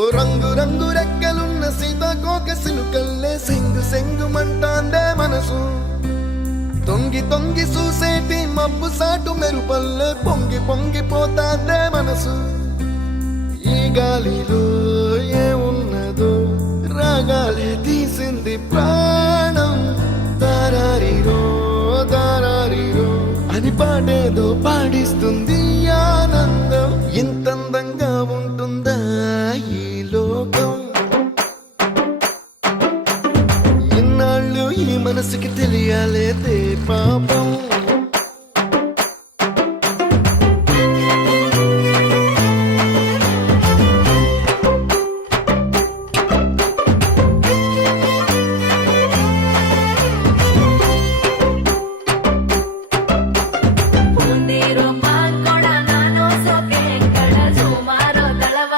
ఓ రంగు రంగు రెక్కలున్న సీతాకోక సినుకల్లే సెంగు సెంగు మంటాందే మనసు. తొంగి తొంగి చూసేటి మబ్బు సాటు మెరుపల్లే పొంగి పొంగి పోతాందే మనసు. ఈ గాలిలో ఏ ఉన్నదో రాగాలే తీసింది ప్రాణం. దారారిరో దారారిరో అని పాడేదో పాడిస్తుంది ఆనందం. ఇంత మనసుకి తెలియాలేదే పాపం.